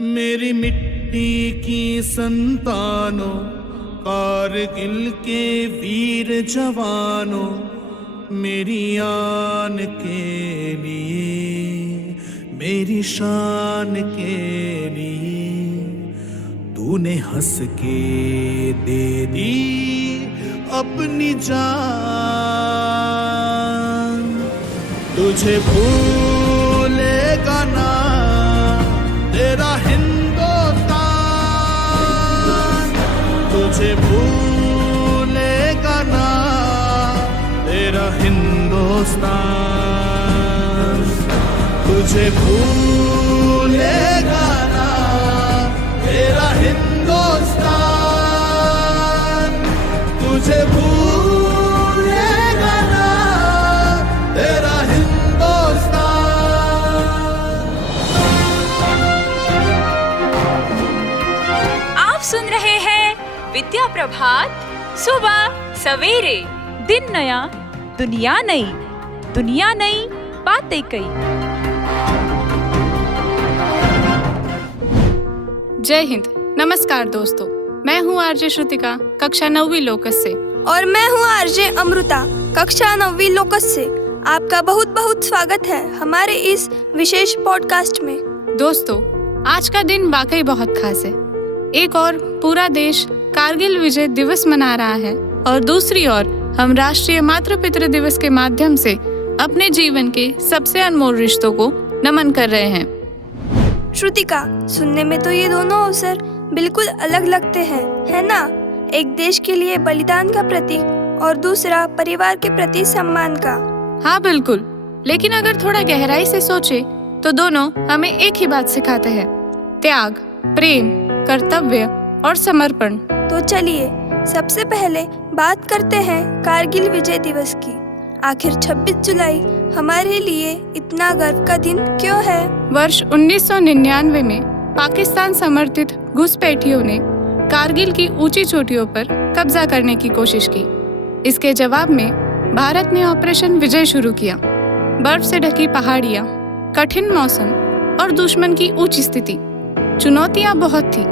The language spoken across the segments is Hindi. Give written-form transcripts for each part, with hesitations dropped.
मेरी मिट्टी की संतानों, कारगिल के वीर जवानों, मेरी आन के लिए, मेरी शान के लिए तूने हंस के दे दी अपनी जान। तुझे भूलेगा ना तेरा हिंदुस्तान, तुझे भूलेगा ना तेरा हिंदुस्तान, तुझे भूलेगा ना तेरा हिंदुस्तान, तुझे भूलेगा ना तेरा सुन रहे हैं विद्या प्रभात सुबह सवेरे। दिन नया दुनिया नई, दुनिया नई बातें कई। जय हिंद। नमस्कार दोस्तों, मैं हूँ आरजे श्रुतिका, कक्षा 9वीं लोकस से। और मैं हूँ आरजे अमृता, कक्षा 9वीं लोकस से। आपका बहुत बहुत स्वागत है हमारे इस विशेष पॉडकास्ट में। दोस्तों, आज का दिन वाकई बहुत खास है। एक और पूरा देश कारगिल विजय दिवस मना रहा है और दूसरी ओर हम राष्ट्रीय मातृ पितृ दिवस के माध्यम से अपने जीवन के सबसे अनमोल रिश्तों को नमन कर रहे हैं। श्रुतिका, सुनने में तो ये दोनों अवसर बिल्कुल अलग लगते हैं, है ना? एक देश के लिए बलिदान का प्रतीक और दूसरा परिवार के प्रति सम्मान का। हाँ बिल्कुल, लेकिन अगर थोड़ा गहराई से सोचे तो दोनों हमें एक ही बात सिखाते हैं: त्याग, प्रेम, कर्तव्य और समर्पण। तो चलिए सबसे पहले बात करते हैं कारगिल विजय दिवस की। आखिर 26 जुलाई हमारे लिए इतना गर्व का दिन क्यों है? वर्ष 1999 में पाकिस्तान समर्थित घुसपैठियों ने कारगिल की ऊंची चोटियों पर कब्जा करने की कोशिश की। इसके जवाब में भारत ने ऑपरेशन विजय शुरू किया। बर्फ से ढकी पहाड़ियाँ, कठिन मौसम और दुश्मन की ऊंची स्थिति, चुनौतियाँ बहुत थी,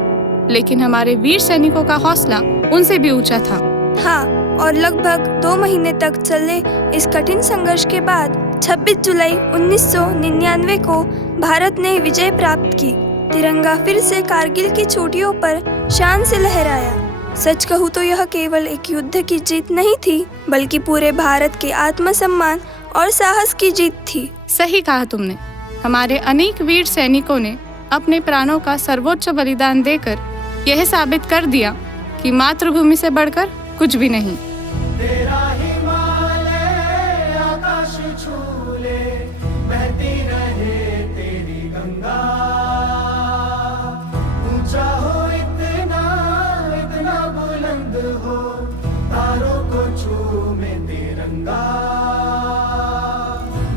लेकिन हमारे वीर सैनिकों का हौसला उनसे भी ऊंचा था। हाँ, और लगभग 2 महीने तक चले इस कठिन संघर्ष के बाद 26 जुलाई 1999 को भारत ने विजय प्राप्त की। तिरंगा फिर से कारगिल की चोटियों पर शान से लहराया। सच कहूँ तो यह केवल एक युद्ध की जीत नहीं थी, बल्कि पूरे भारत के आत्मसम्मान और साहस की जीत थी। सही कहा तुमने। हमारे अनेक वीर सैनिकों ने अपने प्राणों का सर्वोच्च बलिदान देकर यह साबित कर दिया कि मातृभूमि से बढ़कर कुछ भी नहीं। तेरा हिमालय आकाश छू ले, बहती रहे तेरी गंगा, ऊंचा हो इतना, इतना बुलंद हो, तारों को छूमे तिरंगा।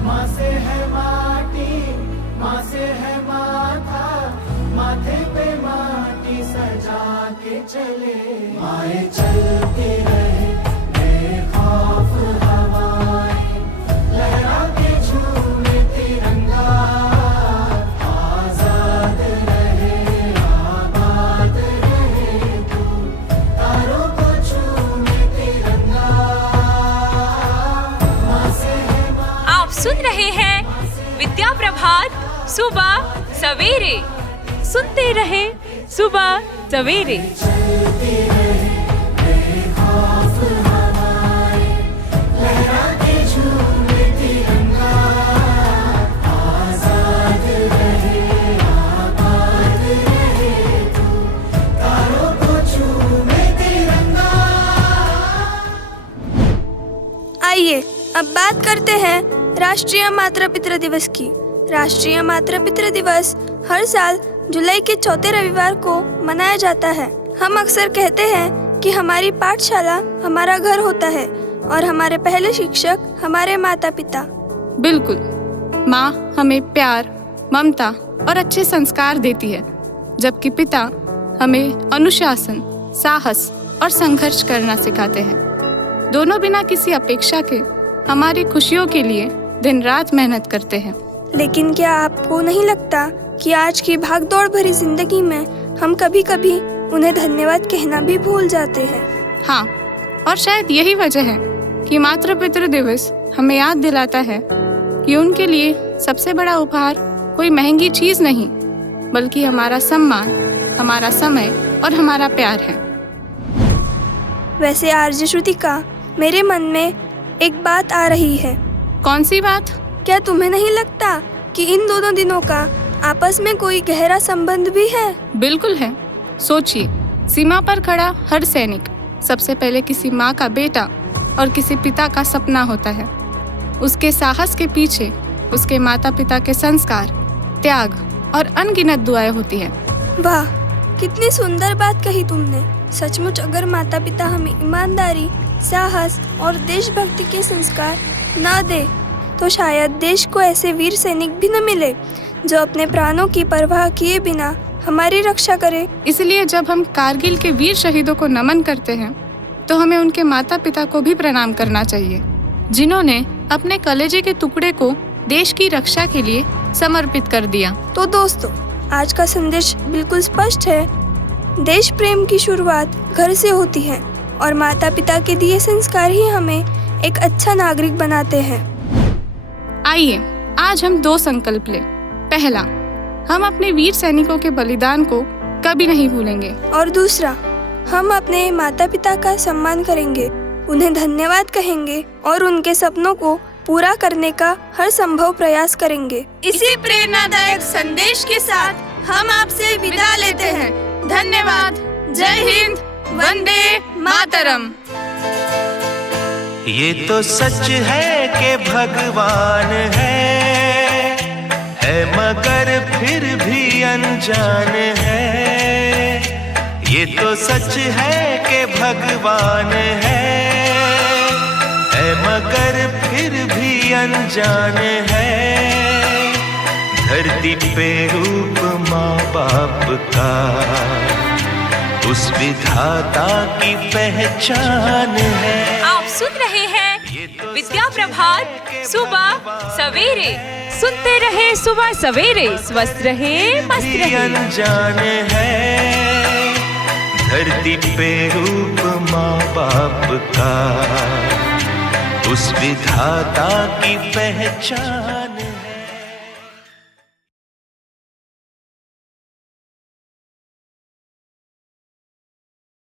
माँ से है माटी, माँ से है माथा, माथे पे माटी सजा के चले, माए चलती रहे बेखौफ हवाएं, लहरा के झूमे तिरंगा, आजाद रहे आबाद रहे तू, तारों को झूमे तिरंगा, माँ से है माँ। आप सुन रहे हैं विद्या प्रभात सुबह सवेरे। सुनते रहे सुबह सवेरे। आइए अब बात करते हैं राष्ट्रीय मातृ पितृ दिवस की। राष्ट्रीय मातृ पितृ दिवस हर साल जुलाई के चौथे रविवार को मनाया जाता है। हम अक्सर कहते हैं कि हमारी पाठशाला हमारा घर होता है और हमारे पहले शिक्षक हमारे माता पिता। बिल्कुल, माँ हमें प्यार, ममता और अच्छे संस्कार देती है, जबकि पिता हमें अनुशासन, साहस और संघर्ष करना सिखाते हैं। दोनों बिना किसी अपेक्षा के हमारी खुशियों के लिए दिन रात मेहनत करते हैं। लेकिन क्या आपको नहीं लगता कि आज की भागदौड़ भरी जिंदगी में हम कभी कभी उन्हें धन्यवाद कहना भी भूल जाते हैं। हाँ, और शायद यही वजह है कि मातृ पितृ दिवस हमें याद दिलाता है कि उनके लिए सबसे बड़ा उपहार कोई महंगी चीज नहीं, बल्कि हमारा सम्मान, हमारा समय और हमारा प्यार है। वैसे आरजे श्रुतिका, मेरे मन में एक बात आ रही है। कौन सी बात? क्या तुम्हें नहीं लगता कि इन दोनों दिनों का आपस में कोई गहरा संबंध भी है? बिल्कुल है। सोचिए, सीमा पर खड़ा हर सैनिक सबसे पहले किसी माँ का बेटा और किसी पिता का सपना होता है। उसके साहस के पीछे उसके माता पिता के संस्कार, त्याग और अनगिनत दुआएं होती हैं। वाह, कितनी सुंदर बात कही तुमने। सचमुच अगर माता पिता हमें ईमानदारी, साहस और देशभक्ति के संस्कार न दे तो शायद देश को ऐसे वीर सैनिक भी न मिले जो अपने प्राणों की परवाह किए बिना हमारी रक्षा करे। इसलिए जब हम कारगिल के वीर शहीदों को नमन करते हैं तो हमें उनके माता पिता को भी प्रणाम करना चाहिए, जिन्होंने अपने कलेजे के टुकड़े को देश की रक्षा के लिए समर्पित कर दिया। तो दोस्तों, आज का संदेश बिल्कुल स्पष्ट है। देश प्रेम की शुरुआत घर से होती है और माता पिता के दिए संस्कार ही हमें एक अच्छा नागरिक बनाते हैं। आइए आज हम 2 संकल्प लें। पहला, हम अपने वीर सैनिकों के बलिदान को कभी नहीं भूलेंगे। और दूसरा, हम अपने माता पिता का सम्मान करेंगे, उन्हें धन्यवाद कहेंगे और उनके सपनों को पूरा करने का हर संभव प्रयास करेंगे। इसी प्रेरणादायक संदेश के साथ हम आपसे विदा लेते हैं। धन्यवाद। जय हिंद। वंदे मातरम। ये तो सच है कि भगवान है मगर फिर भी अनजान है। ये तो सच है कि भगवान है मगर फिर भी अनजान है। धरती पे रूप माँ बाप का उस विधाता की पहचान है। आप सुन रहे हैं विद्या प्रभात सुबह सवेरे। सुनते रहे सुबह सवेरे, स्वस्थ रहे, मस्त रहे। अनजान है धरती पे रूप माँ बाप का उस विधाता की पहचान।